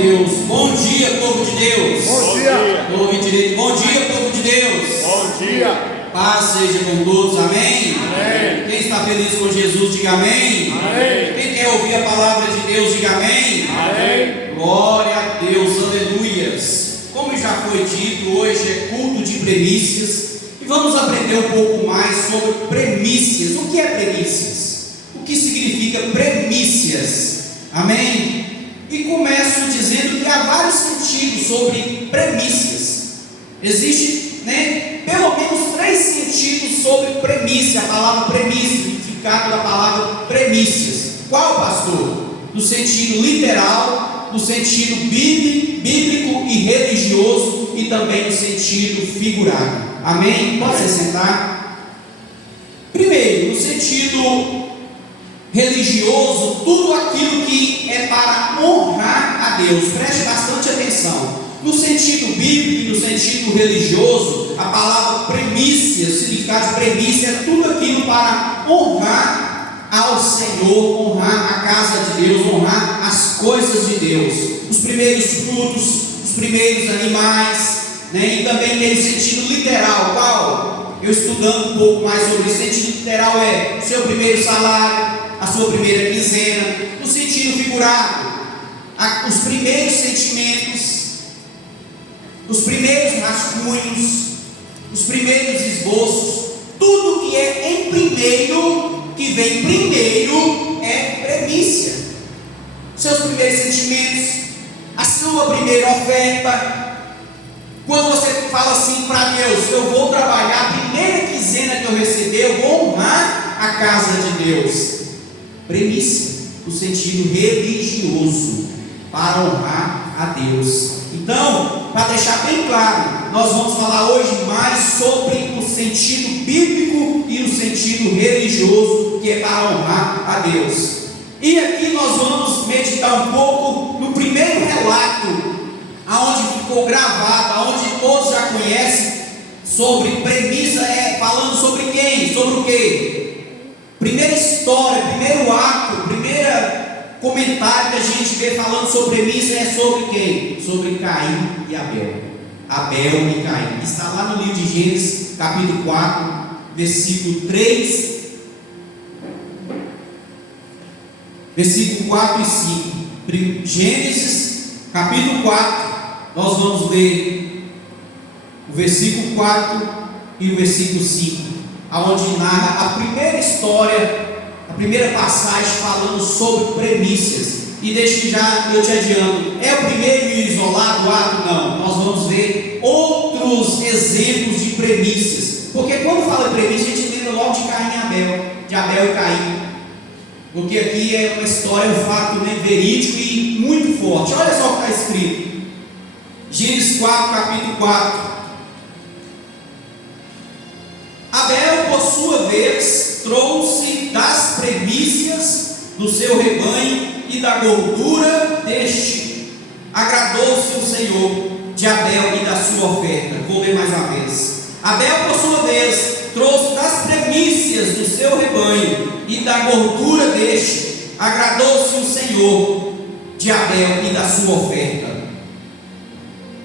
Deus. Bom dia, povo de Deus. Bom dia. Ouve direito. Bom dia, povo de Deus. Bom dia. Paz seja com todos, amém? Amém. Quem está feliz com Jesus, diga amém. Amém. Quem quer ouvir a palavra de Deus, diga amém. Amém. Glória a Deus, aleluias. Como já foi dito, hoje é culto de premissas e vamos aprender um pouco mais sobre premissas. O que é premissas? O que significa premissas? Amém? E começo dizendo que há vários sentidos sobre premissas. Existe, pelo menos 3 sentidos sobre premissa. A palavra premissa, o significado da palavra premissas. Qual, pastor? No sentido literal, no sentido bíblico e religioso, e também no sentido figurado. Amém? Pode se sentar. Primeiro, no sentido religioso, tudo aquilo que é para honrar a Deus. Preste bastante atenção. No sentido bíblico e no sentido religioso, a palavra premissa, o significado de premissa é tudo aquilo para honrar ao Senhor, honrar a casa de Deus, honrar as coisas de Deus. Os primeiros frutos, os primeiros animais, e também tem o sentido literal. Qual? Eu estudando um pouco mais sobre isso. O sentido literal é o seu primeiro salário, a sua primeira quinzena. No sentido figurado, os primeiros sentimentos, os primeiros rascunhos, os primeiros esboços, tudo que é em primeiro, que vem primeiro, é premissa. Seus primeiros sentimentos, a sua primeira oferta. Quando você fala assim para Deus, eu vou trabalhar, a primeira quinzena que eu receber, eu vou honrar a casa de Deus. Premissa, no sentido religioso, para honrar a Deus. Então, para deixar bem claro, nós vamos falar hoje mais sobre o sentido bíblico e o sentido religioso, que é para honrar a Deus. E aqui nós vamos meditar um pouco no primeiro relato, aonde ficou gravado, aonde todos já conhecem, sobre premissa, falando sobre quem? Sobre o quê? Primeira história, primeiro ato, primeiro comentário que a gente vê falando sobre premissa é sobre quem? Sobre Caim e Abel. Abel e Caim. Está lá no livro de Gênesis, capítulo 4, versículo 3, versículo 4 e 5. Gênesis, capítulo 4, nós vamos ler o versículo 4 e o versículo 5. Aonde narra a primeira história, a primeira passagem falando sobre premissas. E deixa que já eu te adianto, é o primeiro e isolado ato? Não, nós vamos ver outros exemplos de premissas. Porque quando fala premissa, a gente lembra logo de Caim e Abel, de Abel e Caim. Porque aqui é uma história, um fato verídico e muito forte. Olha só o que está escrito, Gênesis 4, capítulo 4. Abel, por sua vez, trouxe das premissas do seu rebanho e da gordura deste. Agradou-se o Senhor de Abel e da sua oferta. Vou ler mais uma vez. Abel, por sua vez, trouxe das premissas do seu rebanho e da gordura deste. Agradou-se o Senhor de Abel e da sua oferta.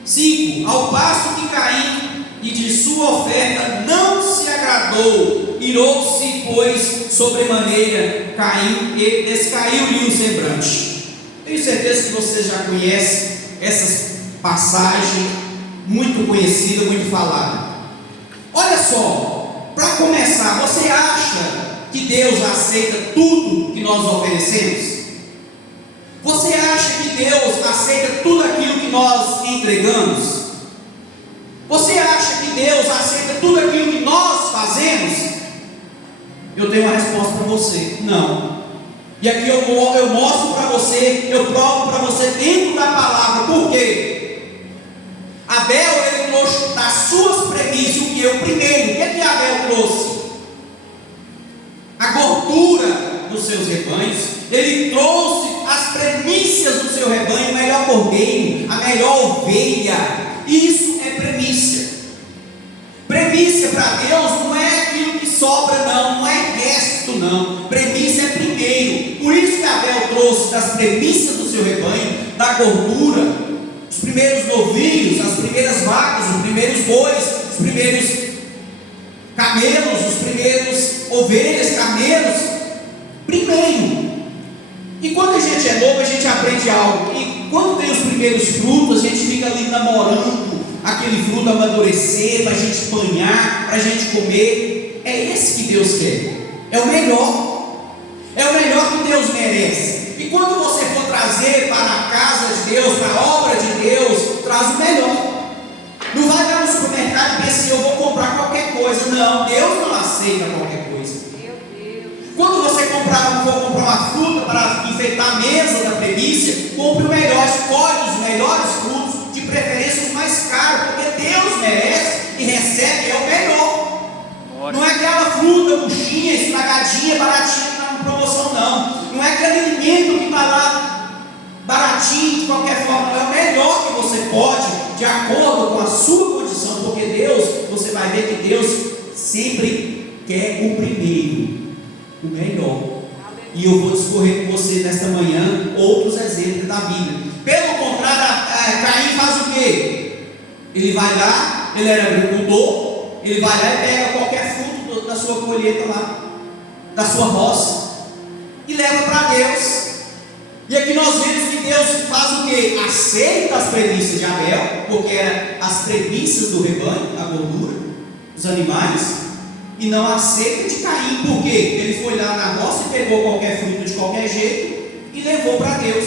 5. Ao passo que Caim e de sua oferta não se agradou, irou-se, pois, sobremaneira Caim, e descaiu-lhe o semblante. Tenho certeza que você já conhece essa passagem muito conhecida, muito falada. Olha só, para começar, você acha que Deus aceita tudo que nós oferecemos? Você acha que Deus aceita tudo aquilo que nós entregamos? Você acha que Deus aceita tudo aquilo que nós fazemos? Eu tenho uma resposta para você: não. E aqui eu mostro para você, eu provo para você dentro da palavra. Por quê? Abel, ele trouxe das suas premissas o que eu primeiro. O que Abel trouxe? A gordura dos seus rebanhos. Ele trouxe as premissas do seu rebanho, o melhor cordeiro, a melhor ovelha. Isso é premissa. Premissa para Deus não é aquilo que sobra, não é resto, não. Premissa é primeiro. Por isso que Abel trouxe das premissas do seu rebanho, da gordura, os primeiros novilhos, as primeiras vacas, os primeiros bois, os primeiros camelos, os primeiros ovelhas, camelos, primeiro. E quando a gente é novo, a gente aprende algo. E quando tem os primeiros frutos, a gente fica ali namorando aquele fruto amadurecer, para a gente banhar, para a gente comer. É esse que Deus quer. É o melhor. É o melhor que Deus merece. E quando você for trazer para a casa de Deus, para a obra de Deus, traz o melhor. Não vai lá no supermercado e pensa assim, eu vou comprar qualquer coisa. Não, Deus não aceita qualquer coisa. Quando você for comprar uma fruta para enfeitar a mesa da primícia, compre o melhor, escolhe os melhores frutos, de preferência os mais caros, porque Deus merece e recebe, é o melhor. Não é aquela fruta murchinha, estragadinha, baratinha, na promoção, não. Não é aquele alimento que está lá baratinho, de qualquer forma. É o melhor que você pode, de acordo com a sua condição, porque Deus, você vai ver que Deus sempre quer o primeiro, o melhor. E eu vou discorrer com você nesta manhã outros exemplos da Bíblia. Pelo contrário, Caim faz o quê? Ele vai lá, ele era agricultor, ele vai lá e pega qualquer fruto da sua colheita lá, da sua roça, e leva para Deus. E aqui nós vemos que Deus faz o quê? Aceita as premissas de Abel, porque eram as premissas do rebanho, a gordura, os animais, e não aceita de Caim, porque ele foi lá na roça e pegou qualquer fruto de qualquer jeito e levou para Deus.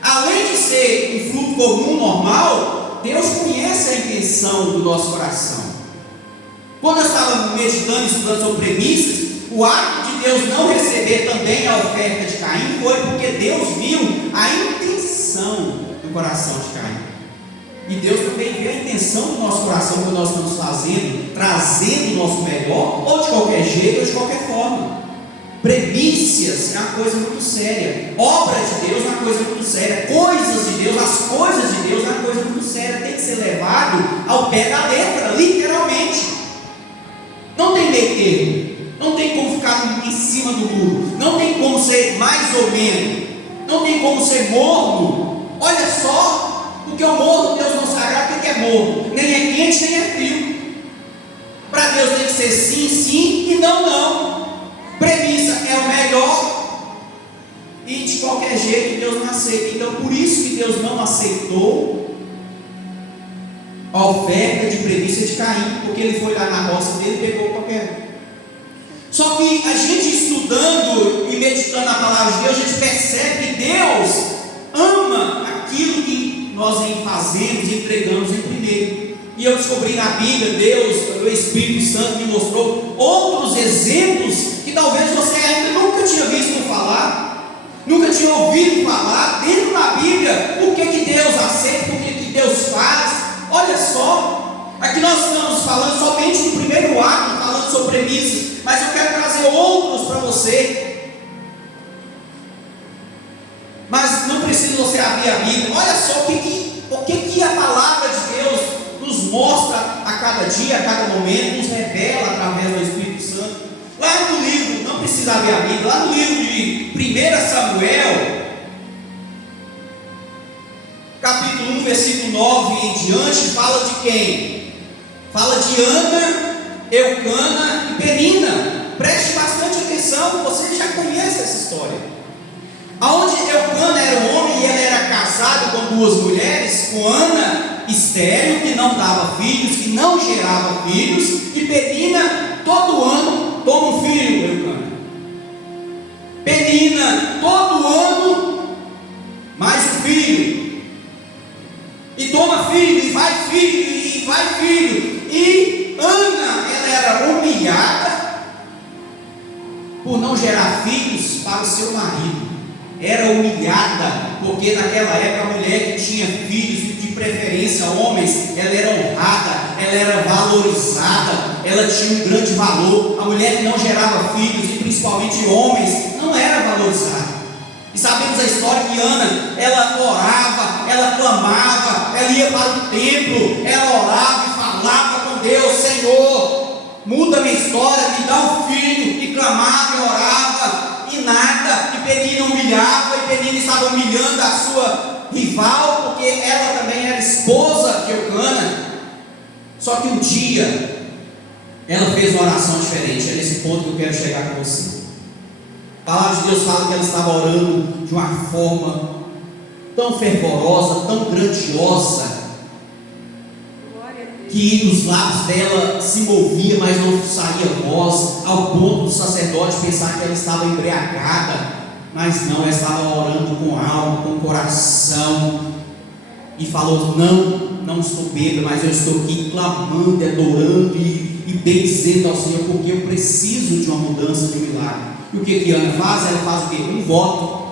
Além de ser um fruto comum, normal, Deus conhece a intenção do nosso coração. Quando eu estava meditando e estudando sobre premissas, o ato de Deus não receber também a oferta de Caim foi porque Deus viu a intenção do coração de Caim. E Deus também vê a intenção do nosso coração quando nós estamos fazendo, trazendo o nosso melhor, ou de qualquer jeito, ou de qualquer forma. Premissas é uma coisa muito séria. Obra de Deus é uma coisa muito séria. Coisas de Deus, as coisas de Deus é uma coisa muito séria. Tem que ser levado ao pé da letra, literalmente. Não tem meio termo. Não tem como ficar em cima do muro. Não tem como ser mais ou menos. Não tem como ser morno. Olha só. Porque o morno, Deus não sagrado, o que é morno? Nem é quente, nem é frio. Para Deus tem que ser sim, sim e não, não. Premissa é o melhor e de qualquer jeito Deus não aceita. Então por isso que Deus não aceitou a oferta de premissa de Caim, porque ele foi lá na roça dele e pegou qualquer. Só que a gente estudando e meditando a palavra de Deus, a gente percebe que Deus ama aquilo que nós fazemos e entregamos em primeiro. E eu descobri na Bíblia, Deus, o Espírito Santo me mostrou outros exemplos que talvez você ainda nunca tinha visto falar, nunca tinha ouvido falar dentro da Bíblia. Por que Deus aceita, por que Deus faz? Olha só, aqui nós estamos falando somente do primeiro ato, falando sobre premissas, mas eu quero trazer outros para você. Mas não precisa você abrir a Bíblia. Olha só o que a palavra de Deus nos mostra a cada dia, a cada momento, nos revela através do Espírito Santo. Lá no livro, não precisa abrir a Bíblia, lá no livro de 1 Samuel, capítulo 1, versículo 9 em diante, fala de quem? Fala de Ana, Eucana e Penina. Preste bastante atenção, você já conhece essa história. Aonde Eucana era um homem e ele era casado com duas mulheres, com Ana estéril, que não dava filhos, que não gerava filhos, e Penina todo ano toma um filho. Eucana, Penina todo ano mais um filho, e toma filho, e vai filho, e vai filho. E Ana, ela era humilhada por não gerar filhos para o seu marido. Era humilhada, porque naquela época a mulher que tinha filhos, de preferência homens, ela era honrada, ela era valorizada, ela tinha um grande valor. A mulher que não gerava filhos, e principalmente homens, não era valorizada. E sabemos a história que Ana, ela orava, ela clamava, ela ia para o templo, ela orava e falava com Deus: Senhor, muda minha história, me dá um filho, e clamava e orava. e nada, e Penina humilhava, e Penina estava humilhando a sua rival, porque ela também era esposa de Eucana. Só que um dia ela fez uma oração diferente. É nesse ponto que eu quero chegar com você. A palavra de Deus fala que ela estava orando de uma forma tão fervorosa, tão grandiosa, que os lábios dela se moviam, mas não saía voz, ao ponto do sacerdote pensar que ela estava embriagada. Mas não, ela estava orando com alma, com coração, e falou: não estou bêbada, mas eu estou aqui clamando, adorando e bendizendo ao Senhor, porque eu preciso de uma mudança, de um milagre. E o que Ana faz? Ela faz o quê? Um voto.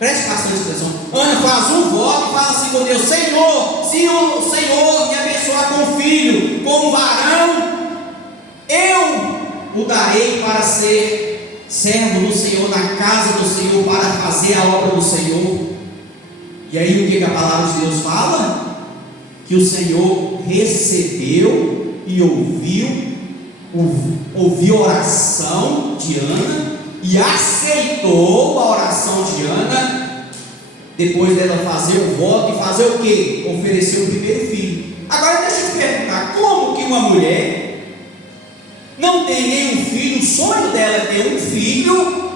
Preste bastante atenção. Ana faz um voto e fala assim com Deus: Senhor, se o Senhor me abençoar com um filho, com um varão, eu o darei para ser servo do Senhor, na casa do Senhor, para fazer a obra do Senhor. E aí o que a palavra de Deus fala? Que o Senhor recebeu e ouviu a oração de Ana, e aceitou a oração de Ana, depois dela fazer o voto e fazer o quê? Oferecer o primeiro filho. Agora deixa eu te perguntar: como que uma mulher não tem nenhum filho, o sonho dela é ter um filho,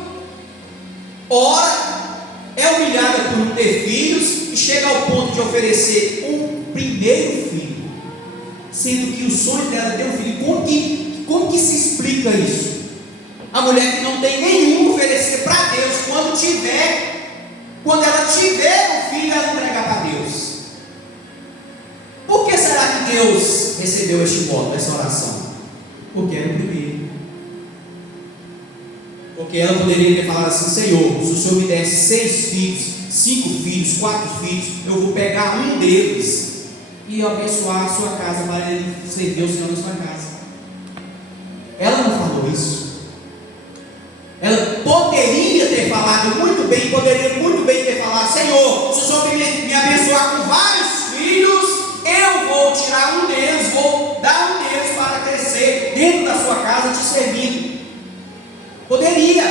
ora é humilhada por não ter filhos e chega ao ponto de oferecer o primeiro filho, sendo que o sonho dela é ter um filho? Como que se explica isso? A mulher que não tem nenhum oferecer para Deus, quando ela tiver o filho, ela entregar para Deus. Por que será que Deus recebeu este voto, essa oração? Porque era o primeiro. Porque ela poderia ter falado assim: Senhor, se o Senhor me desse 6 filhos, 5 filhos, 4 filhos, eu vou pegar um deles e abençoar a sua casa, para ele servir o Senhor na sua casa. Ela não falou isso. Ela poderia ter falado muito bem, ter falado: Senhor, se o Senhor me abençoar com vários filhos, eu vou tirar um deles, vou dar um deles para crescer dentro da sua casa te servindo. Poderia,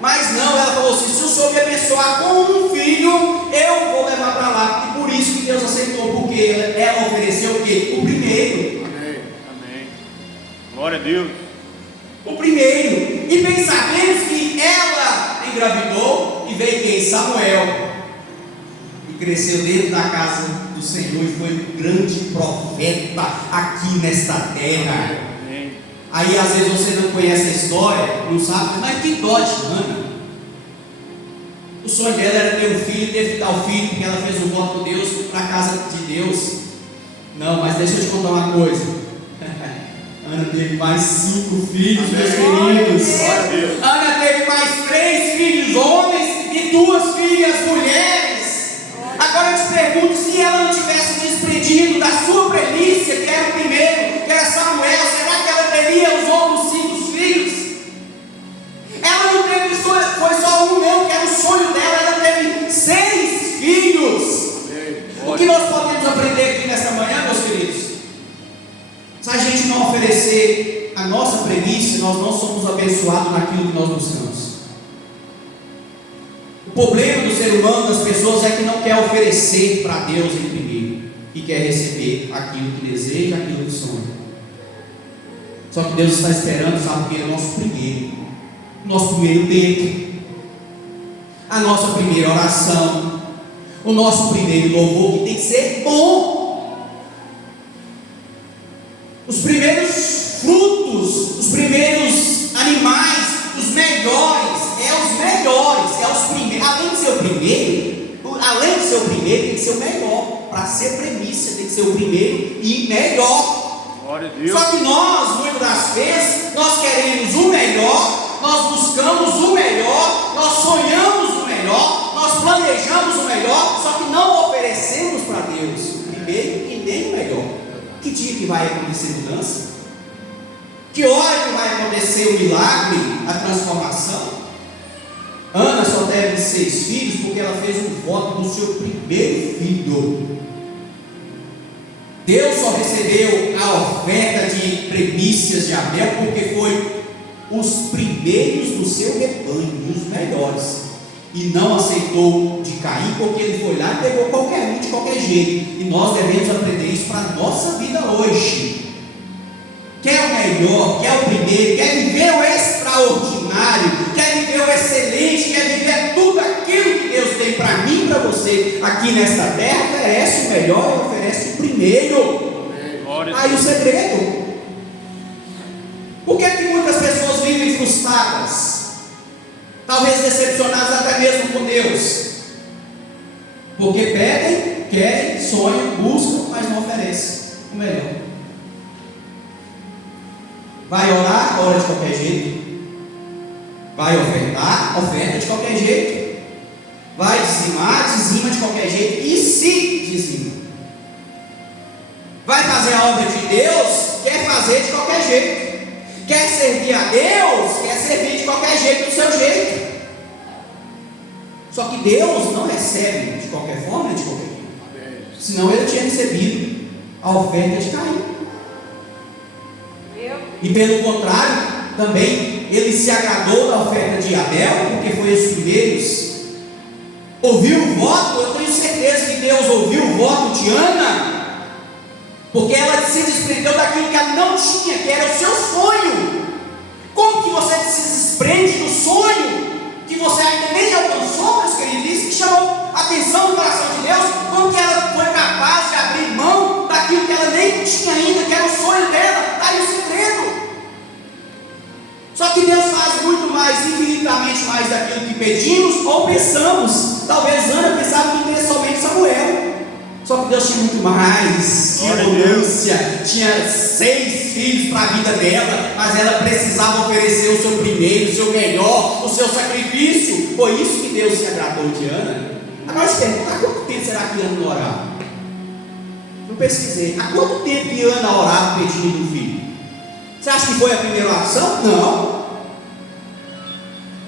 mas não, ela falou assim: se o Senhor me abençoar com um filho, eu vou levar para lá. E por isso que Deus aceitou, porque ela ofereceu o quê? O primeiro. Amém. Glória a Deus. O primeiro. E bem sabemos que ela engravidou e veio quem? Samuel. E cresceu dentro da casa do Senhor e foi um grande profeta aqui nesta terra. Amém. Aí às vezes você não conhece a história, não sabe, mas que dó de Ana. O sonho dela era ter um filho, teve que dar o filho, porque ela fez um voto com Deus para a casa de Deus. Não, mas deixa eu te contar uma coisa. Ana teve mais 5 filhos, meus queridos. Ana teve mais 3 filhos homens e 2 filhas mulheres. Agora eu te pergunto: se ela não tivesse desprendido da sua premissa, que era o primeiro, que era Samuel, será que ela teria os outros 5 filhos? Ela não teve sonho, foi só um não, que era o sonho dela. Ela teve 6 filhos. O que nós podemos aprender aqui nesta manhã, meus queridos? Se a gente não oferecer a nossa premissa, nós não somos abençoados naquilo que nós buscamos. O problema do ser humano, das pessoas, é que não quer oferecer para Deus em primeiro, e quer receber aquilo que deseja, aquilo que sonha. Só que Deus está esperando, sabe o que? É o nosso primeiro tempo, a nossa primeira oração, o nosso primeiro louvor, que tem que ser bom. Os primeiros frutos, os primeiros animais, os melhores, é os primeiros. Além de ser o primeiro, tem que ser o melhor. Para ser premissa, tem que ser o primeiro e melhor. Glória a Deus. Só que nós, muitas das vezes, nós queremos o melhor, nós buscamos o melhor, nós sonhamos o melhor, nós planejamos o melhor, só que não oferecemos para Deus o primeiro e nem o melhor. Que dia que vai acontecer mudança? Que hora que vai acontecer o milagre, a transformação? Ana só teve 6 filhos porque ela fez um voto do seu primeiro filho. Deus só recebeu a oferta de primícias de Abel porque foi os primeiros do seu rebanho, os melhores, e não aceitou de Caim, porque ele foi lá e pegou qualquer um de qualquer jeito. E nós devemos aprender isso para a nossa vida hoje. Quer o melhor, quer o primeiro, quer viver o extraordinário, quer viver o excelente, quer viver tudo aquilo que Deus tem para mim e para você aqui nesta terra, oferece o melhor e oferece o primeiro. Aí o segredo. Por que muitas pessoas vivem frustradas? Talvez decepcionadas até mesmo com Deus. Porque pedem, querem, sonham, buscam, mas não oferecem o melhor. Vai orar, ora de qualquer jeito. Vai ofertar, oferta de qualquer jeito. Vai dizimar, dizima de qualquer jeito. E se dizima? Vai fazer a obra de Deus, quer fazer de qualquer jeito. Quer servir a Deus, quer servir de qualquer jeito, do seu jeito. Só que Deus não recebe de qualquer forma, de qualquer jeito. Senão ele tinha recebido a oferta de Caim. E pelo contrário, também ele se agradou da oferta de Abel, porque foi os primeiros. Ouviu o voto, eu tenho certeza que Deus ouviu o voto de Ana, porque ela se desprendeu daquilo que ela não tinha, que era o seu sonho. Como que você se desprende do sonho que você ainda nem alcançou, meus queridos? Isso que chamou a atenção do coração de Deus. Como que ela foi capaz de abrir mão daquilo que ela nem tinha ainda, que era o sonho dela? Está aí o segredo. Só que Deus faz muito mais, infinitamente mais daquilo que pedimos ou pensamos. Talvez Ana pensava que teria somente Samuel. Só que Deus tinha muito mais, tinha abundância, tinha 6 filhos para a vida dela, mas ela precisava oferecer o seu primeiro, o seu melhor, o seu sacrifício. Foi isso que Deus se agradou de Ana. Agora eu te pergunto, há quanto tempo será que Ana não orava? Eu pesquisei, há quanto tempo que Ana orava pedindo um filho? Você acha que foi a primeira oração? Não.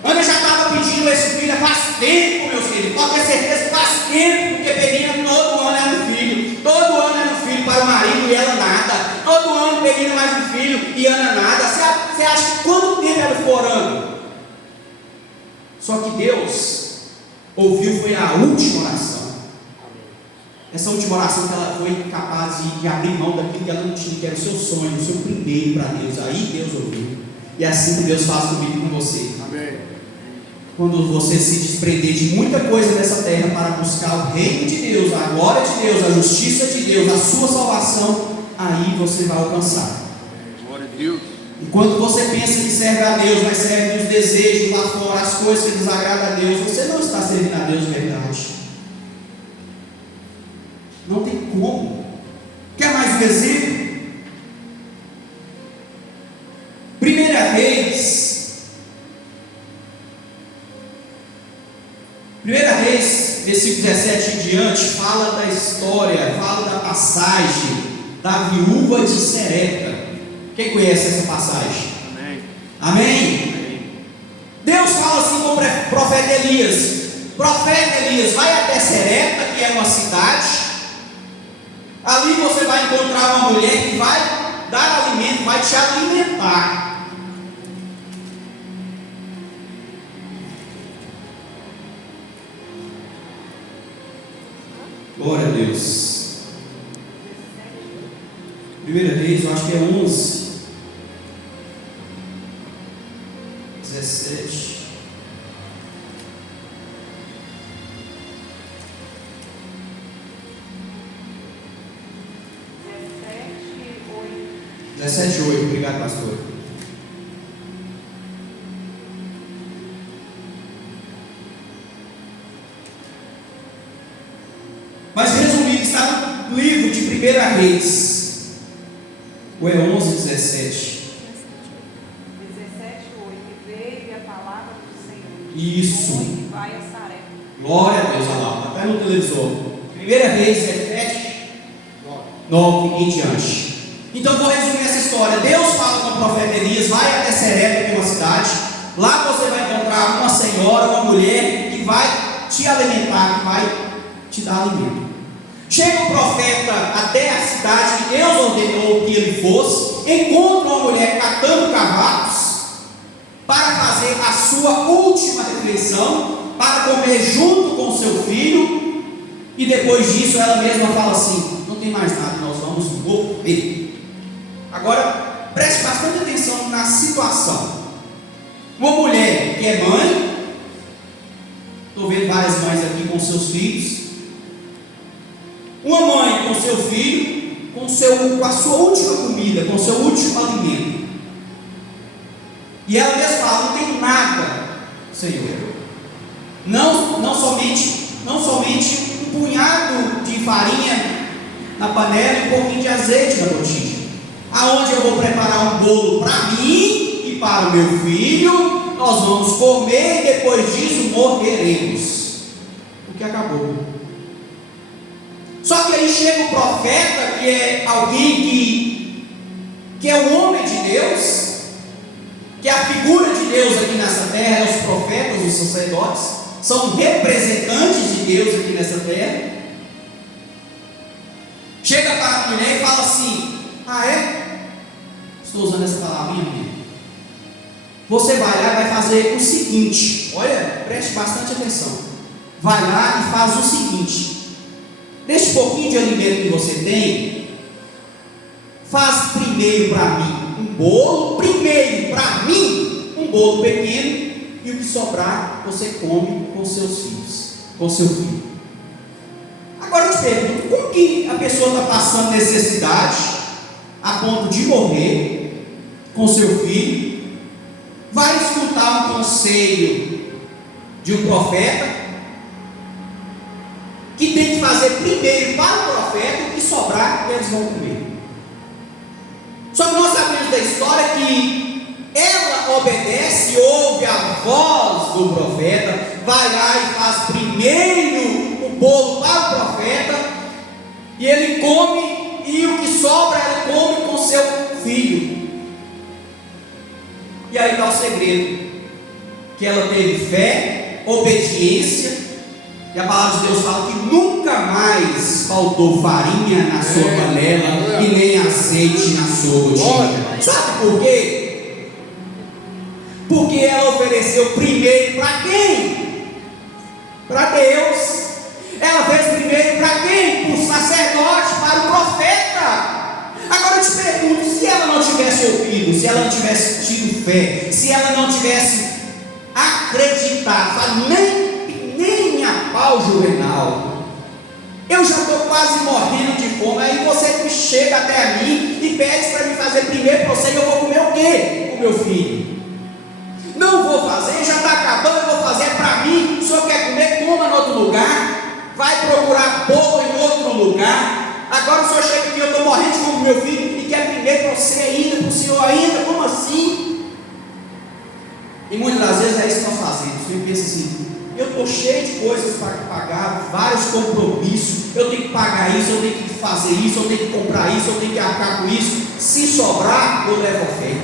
Ana já estava pedindo esse filho faz tempo, meus filhos. Pode ter certeza que faz tempo, porque Penina todo ano era um filho. Todo ano era um filho para o marido e ela nada. Todo ano Penina mais um filho e Ana nada. Você acha que quanto tempo ela ficou orando? Só que Deus ouviu foi a última oração. Essa última oração que ela foi capaz de abrir mão daquilo que ela não tinha, que era o seu sonho, o seu primeiro para Deus. Aí Deus ouviu. E é assim que Deus faz comigo e com você. Amém. Quando você se desprender de muita coisa nessa terra para buscar o reino de Deus, a glória de Deus, a justiça de Deus, a sua salvação, aí você vai alcançar. Glória a Deus. Enquanto você pensa que serve a Deus, mas serve os desejos lá fora, as coisas que desagradam a Deus, você não está servindo a Deus de verdade. Não tem como. Quer mais um exemplo? 1 Reis, versículo 17 em diante, fala da história, fala da passagem da viúva de Serepta. Quem conhece essa passagem? Amém. Amém? Deus fala assim com o profeta Elias. Profeta Elias, vai até Serepta, que é uma cidade. Ali você vai encontrar uma mulher que vai dar alimento, vai te alimentar. Glória a Deus. 1 Reis, eu acho que é 11, 17. Dezessete, 8, obrigado, pastor. Mas resumindo, está no livro de 1 Reis, ou é 11, 17? 17, 8. Veio a palavra do Senhor. Isso. Onde vai a Sarepta. Glória a Deus, olha lá, até no televisor. 1 Reis 17, 9 em diante. Então vou resumir essa história. Deus fala com o profeta Elias, vai até Serepta, que é uma cidade. Lá você vai encontrar uma senhora, uma mulher que vai te alimentar, que vai te dar alimento. Chega o profeta até a cidade que Deus ordenou que ele fosse, encontra uma mulher catando cavalos, para fazer a sua última refeição, para comer junto com seu filho, e depois disso ela mesma fala assim: não tem mais nada, nós vamos morrer. Agora, preste bastante atenção na situação. Uma mulher que é mãe, estou vendo várias mães aqui com seus filhos, uma mãe com seu filho, com a sua última comida, com seu último alimento, e ela mesma fala: não tem nada, Senhor, não somente um punhado de farinha na panela e um pouquinho de azeite na botija. Aonde eu vou preparar um bolo para mim e para o meu filho, nós vamos comer e depois disso morreremos. O que acabou. Só que aí chega o profeta, que é alguém que é o homem de Deus, que é a figura de Deus aqui nessa terra. Os profetas, os sacerdotes, são representantes de Deus aqui nessa terra. Chega para a mulher e fala assim: ah, é? Estou usando essa palavrinha aqui. Você vai lá e vai fazer o seguinte. Olha, preste bastante atenção. Vai lá e faz o seguinte: desse pouquinho de alimento que você tem, faz primeiro para mim um bolo, um bolo pequeno, e o que sobrar você come com seus filhos, com seu filho. Agora eu te pergunto: como que a pessoa está passando necessidade a ponto de morrer com seu filho, vai escutar um conselho de um profeta, que tem que fazer primeiro para o profeta, o que sobrar eles vão comer? Só que nós sabemos da história que ela obedece, ouve a voz do profeta, vai lá e faz primeiro o bolo para o profeta, e ele come, e o que sobra ela come com seu filho. E aí está o segredo, que ela teve fé, obediência, e a palavra de Deus fala que nunca mais faltou farinha na sua panela e nem azeite na sua botija. Sabe por quê? Porque ela ofereceu primeiro para quem? Para Deus. Ela fez primeiro para quem? Para o sacerdote, para o profeta. Agora eu te pergunto: se ela não tivesse ouvido, se ela não tivesse tido fé, se ela não tivesse acreditado, nem a pau, Juvenal, eu já estou quase morrendo de fome, aí você chega até a mim e pede para me fazer primeiro para você, e eu vou comer o quê? Com meu filho. Não vou fazer, já está acabando, eu vou fazer para mim. O senhor quer comer? Coma em outro lugar, vai procurar bolo em outro lugar. Agora o senhor chega aqui: eu estou morrendo de fome com meu filho, e quer primeiro para você ainda, para o senhor ainda, como assim? E muitas das vezes é isso que nós fazemos. Eu penso assim: eu estou cheio de coisas para pagar, vários compromissos, eu tenho que pagar isso, eu tenho que fazer isso, eu tenho que comprar isso, eu tenho que arcar com isso. Se sobrar, eu levo a fé.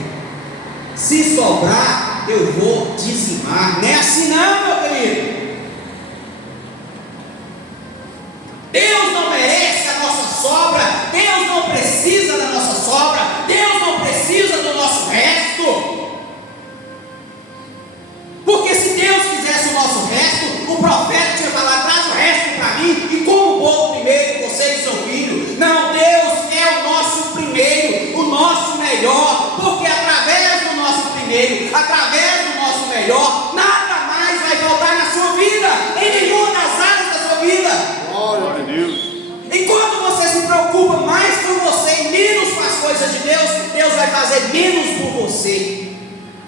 Se sobrar, eu vou dizimar. Não é assim não, meu querido. Deus não merece a nossa sobra, Deus não precisa da nossa sobra, Deus não precisa do nosso resto. Porque se Deus quisesse o nosso resto, o profeta tinha falado: traz o resto para mim e coma o bolo primeiro, você e seu filho. Não, Deus é o nosso primeiro, o nosso melhor, porque através do nosso primeiro, através do nosso melhor, nada mais vai faltar na sua vida, em nenhuma das áreas da sua vida. Glória a Deus. Enquanto você se preocupa mais com você e menos com as coisas de Deus, Deus vai fazer menos por você,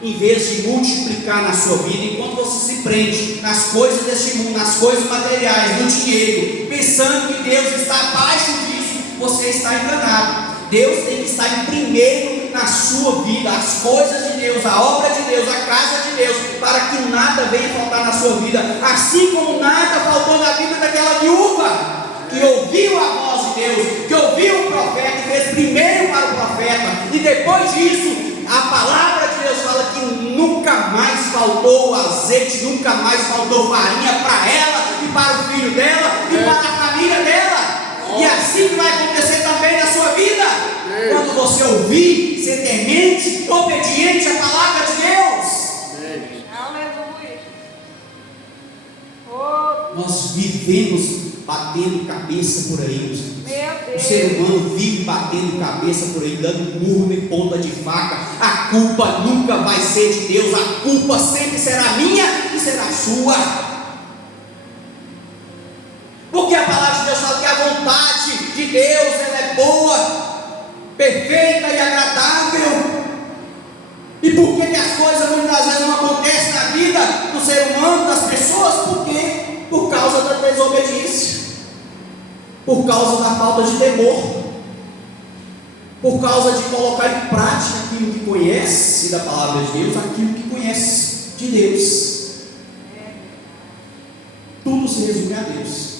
em vez de multiplicar na sua vida. Enquanto você se prende nas coisas deste mundo, nas coisas materiais, no dinheiro, pensando que Deus está abaixo disso, você está enganado. Deus tem que estar em primeiro na sua vida, as coisas de Deus, a obra de Deus, a casa de Deus, para que nada venha faltar na sua vida, assim como nada faltou na vida daquela viúva que ouviu a voz de Deus, que ouviu o profeta e fez primeiro para o profeta, e depois disso a palavra de Deus fala que nunca mais faltou azeite, nunca mais faltou farinha para ela e para o filho dela e para a família dela. E assim vai acontecer também na sua vida, quando você ouvir, ser temente, obediente à palavra de Deus. nós vivemos batendo cabeça por aí. Meu O Deus. ser humano vive batendo cabeça por aí, dando murro em ponta de faca. A culpa nunca vai ser de Deus, a culpa sempre será minha e será sua. Porque a palavra de Deus fala que a vontade de Deus ela é boa, perfeita e agradável. E por que as coisas muitas vezes não acontecem na vida do ser humano, das pessoas? Por quê? Por causa da desobediência, por causa da falta de temor, por causa de colocar em prática aquilo que conhece da palavra de Deus, aquilo que conhece de Deus. Tudo se resume a Deus.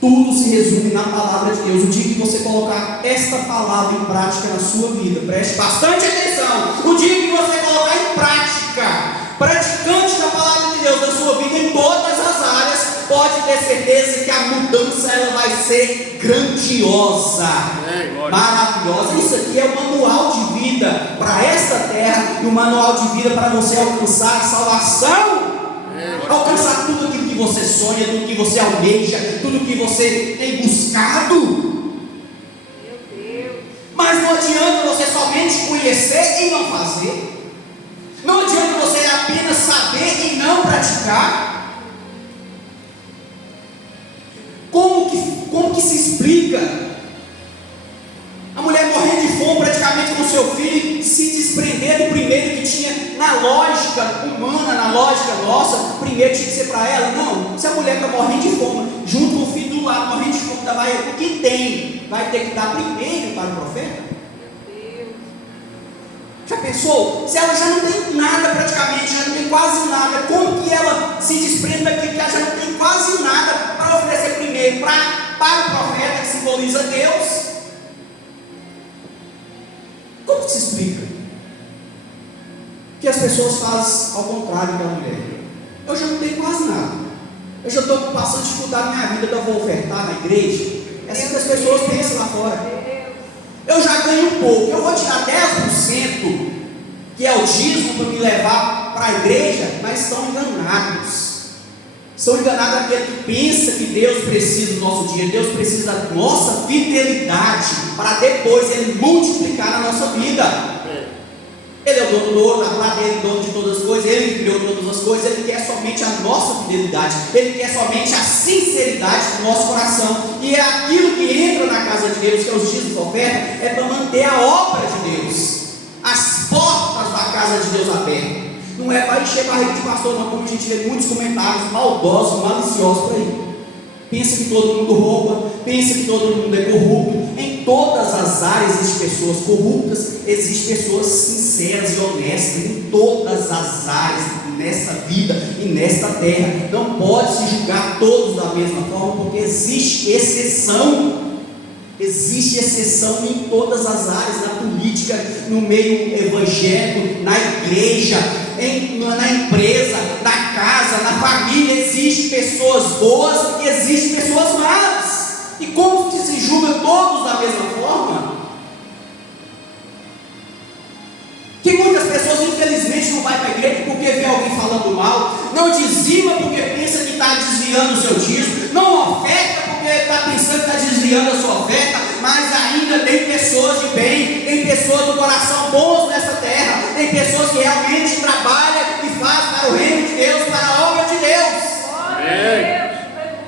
Tudo se resume na palavra de Deus. O dia que você colocar esta palavra em prática na sua vida, preste bastante atenção. O dia que você colocar em prática, praticante da palavra de Deus na sua vida em todas as áreas, pode ter certeza que a mudança ela vai ser grandiosa, maravilhosa. Isso aqui é o manual de vida para esta terra e o manual de vida para você alcançar a salvação. Alcançar tudo aquilo que você sonha, tudo que você almeja, tudo que você tem buscado. Meu Deus. Mas não adianta você somente conhecer e não fazer. Não adianta você apenas saber e não praticar. Como que se explica a mulher morrendo de fome praticamente com seu filho, se desprender do primeiro que tinha na lógica humana, na lógica nossa, o primeiro tinha que ser para ela? Não, se a mulher está morrendo de fome, junto com o filho do lado, morrendo de fome, o que tem, vai ter que dar primeiro para o profeta? Meu Deus. Já pensou? Se ela já não tem nada praticamente, já não tem quase nada, como que ela se desprende daquilo que ela já não tem quase nada para oferecer primeiro para o profeta, que simboliza Deus? Como que se explica? Que as pessoas fazem ao contrário daquela mulher. Eu já não tenho quase nada. Eu já estou passando dificuldade na minha vida, então eu vou ofertar na igreja. É assim que as pessoas pensam lá fora. Eu já ganho um pouco, eu vou tirar 10%, que é o dízimo, para me levar para a igreja, mas estão enganados. Estão enganados aquele que pensa que Deus precisa do nosso dinheiro. Deus precisa da nossa fidelidade para depois Ele multiplicar na nossa vida. Ele é o dono do ouro, da prata, Ele é o dono de todas as coisas, Ele criou todas as coisas. Ele quer somente a nossa fidelidade, Ele quer somente a sinceridade do nosso coração. E é aquilo que entra na casa de Deus, que é os dízimos da oferta, é para manter a obra de Deus, as portas da casa de Deus abertas. Não é para encher barriga de pastor, não, como a gente vê muitos comentários maldosos, maliciosos por aí. Pensa que todo mundo rouba, pensa que todo mundo é corrupto. Em todas as áreas existem pessoas corruptas, existem pessoas sinceras e honestas. Em todas as áreas, nessa vida e nesta terra. Não pode se julgar todos da mesma forma, porque existe exceção. Existe exceção em todas as áreas, na política, no meio evangélico, na igreja, na empresa, na casa, na família. Existem pessoas boas e existem pessoas más. E como que se julga todos da mesma forma? Que muitas pessoas infelizmente não vai para a igreja porque vê alguém falando mal, não dizima porque pensa que está desviando o seu dízimo, não oferta porque está pensando que está desviando a sua oferta, mas ainda tem pessoas de bem, tem pessoas do coração bons nessa terra, tem pessoas que realmente trabalham e fazem para o reino de Deus, para a obra de Deus.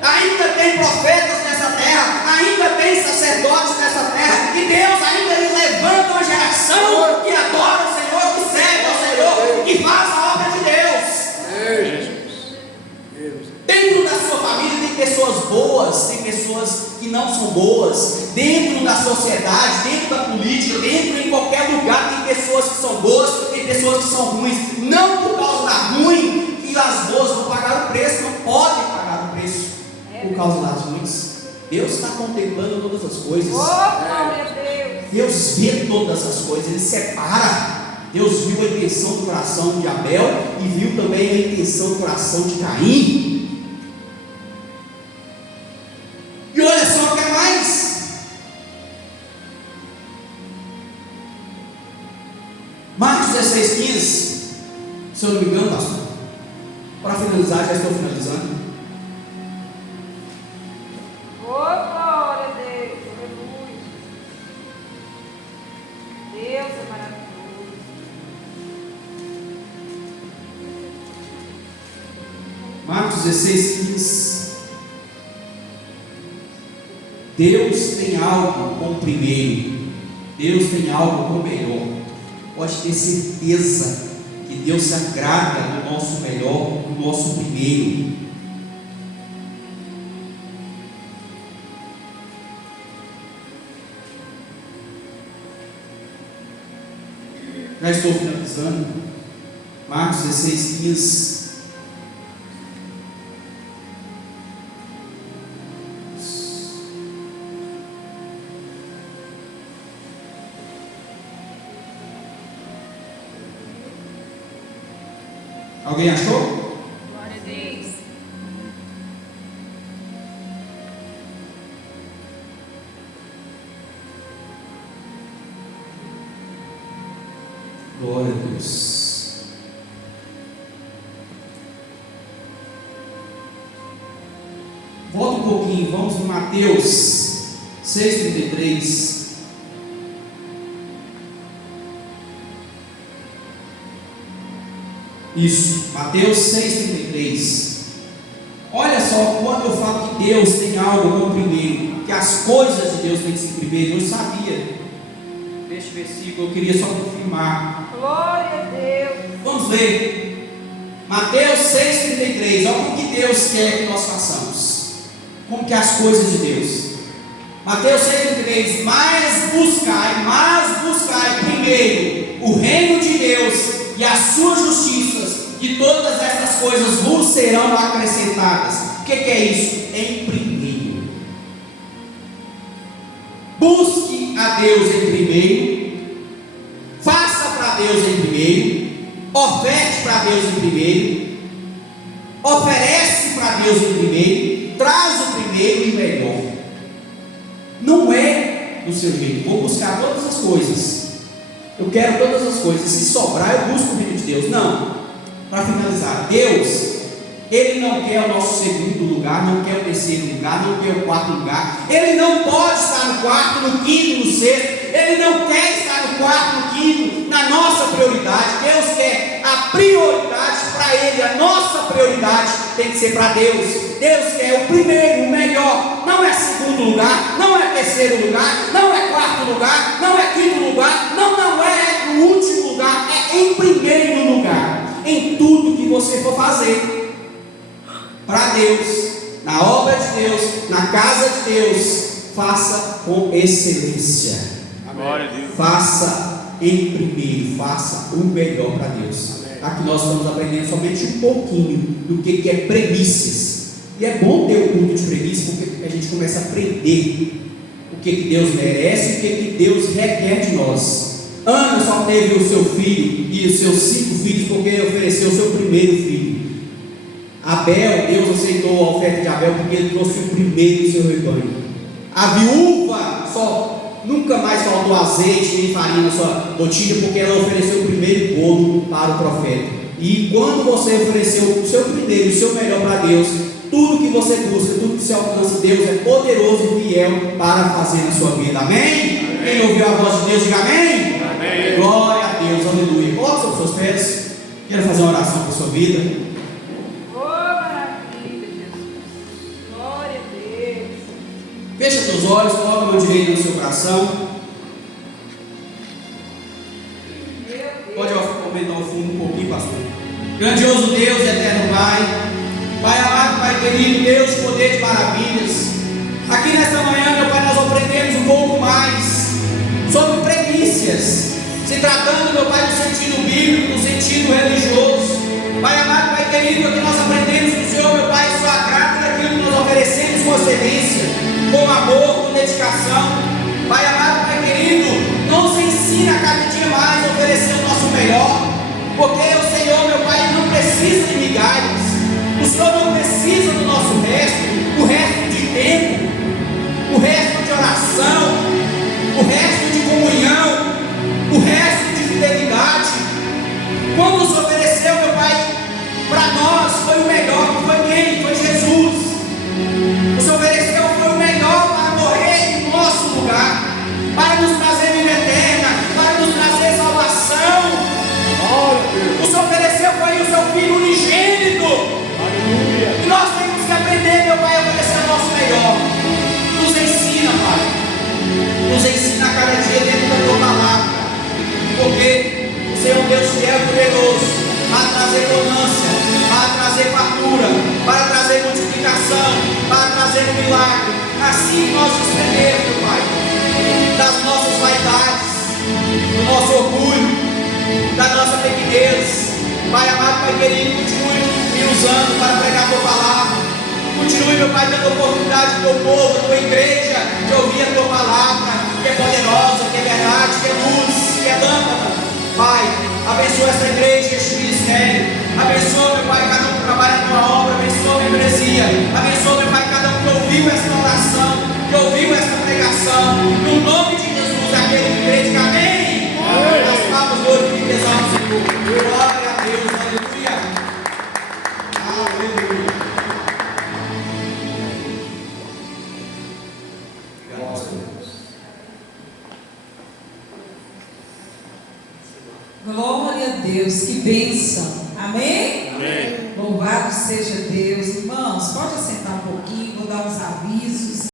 Ainda tem profetas nessa terra, ainda tem sacerdotes nessa terra, e Deus ainda lhe levanta uma geração que adora o Senhor, que serve ao Senhor, que faz a obra de Deus. Dentro da sua família tem pessoas boas, tem pessoas que não são boas. Dentro da sociedade, dentro da política, dentro em qualquer lugar tem pessoas que são boas, tem pessoas que são ruins. Não por causa da ruim que as boas vão pagar o preço, não podem pagar o preço por causa das ruins. Deus está contemplando todas as coisas. Deus vê todas as coisas, Ele separa. Deus viu a intenção do coração de Abel e viu também a intenção do coração de Caim. E olha só, quer mais? Marcos 16:15, se eu não me engano, pastor, para finalizar, já estou finalizando. Marcos 16:15. Deus tem algo com o primeiro. Deus tem algo com o melhor. Pode ter certeza que Deus se agrada do nosso melhor, do nosso primeiro. Já estou finalizando. Marcos 16:15. Alguém achou? Glória a Deus. Glória a Deus. Volta um pouquinho, vamos em Mateus 6:33. Isso, Mateus 6:33. Olha só, quando eu falo que Deus tem algo como primeiro, que as coisas de Deus têm que ser primeiro, eu sabia deste versículo, eu queria só confirmar. Glória a Deus. Vamos ler Mateus 6:33. Olha o que Deus quer que nós façamos, como que as coisas de Deus. Mateus 6:33. Mas buscai primeiro o reino de Deus e as suas justiças, e todas essas coisas vos serão acrescentadas. O que é isso? Em primeiro. Busque a Deus em primeiro, faça para Deus em primeiro, oferte para Deus em primeiro, oferece para Deus em primeiro, traz o primeiro e melhor. Não é do seu jeito, vou buscar todas as coisas, eu quero todas as coisas, se sobrar eu busco o reino de Deus. Não. Para finalizar, Deus, Ele não quer o nosso segundo lugar, não quer o terceiro lugar, não quer o quarto lugar. Ele não pode estar no quarto, no quinto, no sexto. Ele não quer estar no quarto, no quinto, na nossa prioridade. Deus quer a prioridade para Ele. A nossa prioridade tem que ser para Deus. Deus quer o primeiro, o melhor. Não é segundo lugar, não é terceiro lugar, não é quarto lugar, não é quinto lugar, não é o último lugar, é em primeiro lugar. Em tudo que você for fazer para Deus, na obra de Deus, na casa de Deus, faça com excelência. Glória a Deus. Faça em primeiro, faça o melhor para Deus. Aqui nós estamos aprendendo somente um pouquinho do que é premissas. E é bom ter o culto de premissas, porque a gente começa a aprender o que Deus merece e o que Deus requer de nós. Ana só teve o seu filho e os seus 5 filhos porque ofereceu o seu primeiro filho. Abel, Deus aceitou a oferta de Abel porque ele trouxe o primeiro do seu rebanho. A viúva só nunca mais faltou azeite nem farinha na sua botilha porque ela ofereceu o primeiro bolo para o profeta. E quando você ofereceu o seu primeiro, o seu melhor para Deus, tudo que você busca, tudo que você alcança, Deus é poderoso e fiel para fazer na sua vida. Amém? Quem ouviu a voz de Deus, diga amém. Amém. Glória a Deus, aleluia. Coloque sobre os seus pés. Quero fazer uma oração para a sua vida. Oh, maravilha, Jesus. Glória a Deus. Fecha seus olhos, coloca a mão direita no seu coração. Meu Deus. Pode aumentar o fundo um pouquinho, pastor. Grandioso Deus, eterno Pai. Pai amado, Pai querido, Deus, poder de maravilhas. Aqui nesta manhã, meu Pai, nós aprendemos um pouco mais sobre premissas, se tratando, meu Pai, no sentido bíblico, no sentido religioso. Pai amado, Pai querido, que nós aprendemos que o Senhor, meu Pai, só agrada daquilo que nós oferecemos com excelência, com amor, com dedicação. Pai amado, Pai querido, nos ensina a cada dia mais a oferecer o nosso melhor, porque o Senhor, meu Pai, não precisa de migalhas. O Senhor não precisa do nosso resto, o resto de tempo, o resto de oração, o resto de comunhão, o resto de fidelidade. Quando nos ofereceu, meu Pai, para nós foi o melhor, que foi quem? Foi Jesus. O Senhor ofereceu, foi o melhor para morrer em nosso lugar, para nos trazer vida eterna, para nos trazer salvação. O Senhor ofereceu, foi o seu Filho unigênito. Aleluia. E Pai, trazendo um milagre. Assim nós nos prendemos, meu Pai, das nossas vaidades, do nosso orgulho, da nossa pequenez. Pai amado, Pai querido, continue me usando para pregar a Tua palavra. Continue, meu Pai, dando oportunidade ao Teu povo, à Tua igreja, de ouvir a Tua palavra, que é poderosa, que é verdade, que é luz, que é lâmpada. Pai, abençoa essa igreja, este ministério. Abençoa, meu Pai, cada um que trabalha na Tua obra. Abençoa a membresia. Abençoa, meu Pai, cada um que ouviu esta oração, que ouviu esta pregação. No nome de Jesus, aquele que crê, diga amém. As palmas do ouro que exaltam, Senhor. Glória a Deus, aleluia. Aleluia. Glória a Deus, que bênção. Amém? Amém. Louvado seja Deus. Irmãos, pode assentar um pouquinho, vou dar uns avisos.